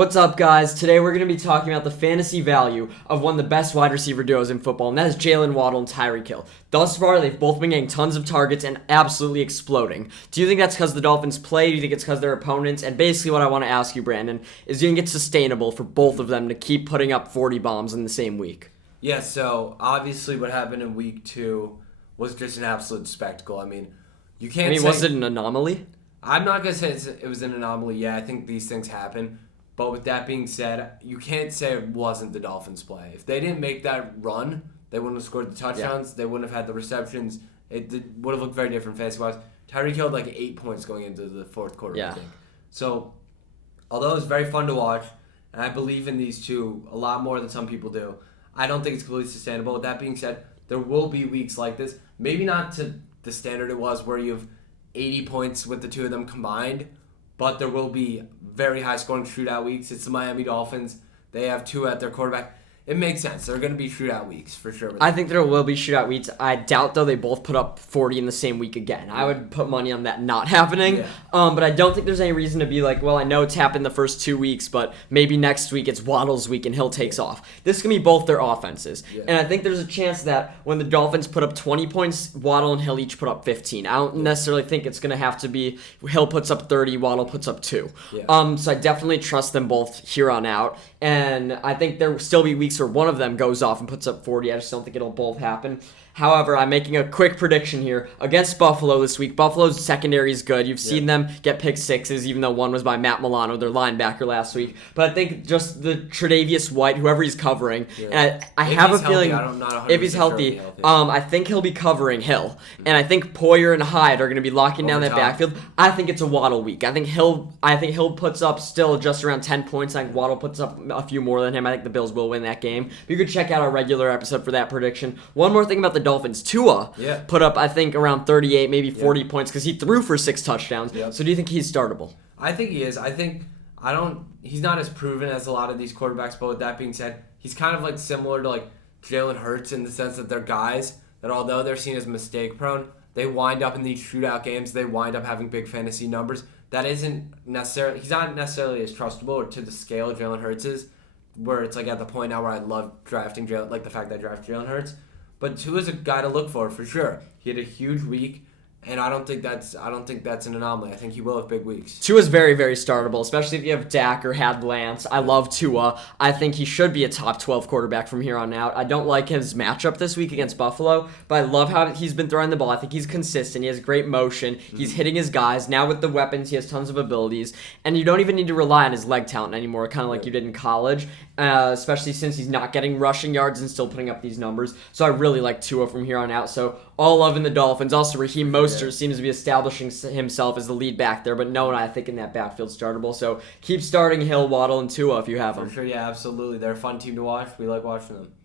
What's up, guys? Today we're going to be talking about the fantasy value of one of the best wide receiver duos in football, and that is Jaylen Waddle and Tyreek Hill. Thus far, they've both been getting tons of targets and absolutely exploding. Do you think that's because the Dolphins play? Do you think it's because their opponents? And basically what I want to ask you, Brandon, is do you think it's sustainable for both of them to keep putting up 40 bombs in the same week? Yeah, so obviously what happened in week 2 was just an absolute spectacle. I mean, you can't say... was it an anomaly? I'm not going to say it was an anomaly. Yeah, I think these things happen. But with that being said, you can't say it wasn't the Dolphins' play. If they didn't make that run, they wouldn't have scored the touchdowns. Yeah. They wouldn't have had the receptions. It would have looked very different fantasy-wise. Tyreek Hill had like 8 points going into the fourth quarter, I think. So, although it was very fun to watch, and I believe in these two a lot more than some people do, I don't think it's completely sustainable. With that being said, there will be weeks like this. Maybe not to the standard it was where you have 80 points with the two of them combined, but there will be very high-scoring shootout weeks. It's the Miami Dolphins. They have two at their quarterback. It makes sense. There are going to be shootout weeks for sure. I think there will be shootout weeks. I doubt, though, they both put up 40 in the same week again. I would put money on that not happening. Yeah. But I don't think there's any reason to be like, well, I know it's happened the first 2 weeks, but maybe next week it's Waddle's week and Hill takes off. This can be both their offenses. Yeah. And I think there's a chance that when the Dolphins put up 20 points, Waddle and Hill each put up 15. I don't necessarily think it's going to have to be Hill puts up 30, Waddle puts up 2. Yeah. So I definitely trust them both here on out. And I think there will still be weeks where one of them goes off and puts up 40. I just don't think it'll both happen. However, I'm making a quick prediction here against Buffalo this week. Buffalo's secondary is good. You've seen them get pick sixes, even though one was by Matt Milano, their linebacker, last week. But I think just the Tre'Davious White, whoever he's covering, and I have a feeling if he's healthy, I think he'll be covering Hill. And I think Poyer and Hyde are going to be locking down that backfield. I think it's a Waddle week. I think Hill puts up still just around 10 points. I think Waddle puts up a few more than him. I think the Bills will win that game. But you could check out our regular episode for that prediction. One more thing about the Dolphins. Tua put up, I think, around 38, maybe 40 points because he threw for 6 touchdowns. Yep. So do you think he's startable? I think he is. He's not as proven as a lot of these quarterbacks, but with that being said, he's kind of like similar to like Jalen Hurts in the sense that they're guys that although they're seen as mistake prone, they wind up in these shootout games, they wind up having big fantasy numbers. That isn't necessarily, he's not necessarily as trustable or to the scale Jalen Hurts is, where it's like at the point now where I love drafting Jalen, like the fact that I drafted Jalen Hurts. But Tua's a guy to look for sure. He had a huge week, and I don't think that's an anomaly. I think he will have big weeks. Tua's very, very startable, especially if you have Dak or had Lance. I love Tua. I think he should be a top 12 quarterback from here on out. I don't like his matchup this week against Buffalo, but I love how he's been throwing the ball. I think he's consistent. He has great motion. He's hitting his guys. Now with the weapons, he has tons of abilities, and you don't even need to rely on his leg talent anymore, kind of like you did in college, especially since he's not getting rushing yards and still putting up these numbers. So I really like Tua from here on out. So all love in the Dolphins. Also, Raheem Mostert seems to be establishing himself as the lead back there, but no one, I think, in that backfield startable. So keep starting Hill, Waddle, and Tua if you have them. For sure, yeah, absolutely. They're a fun team to watch. We like watching them.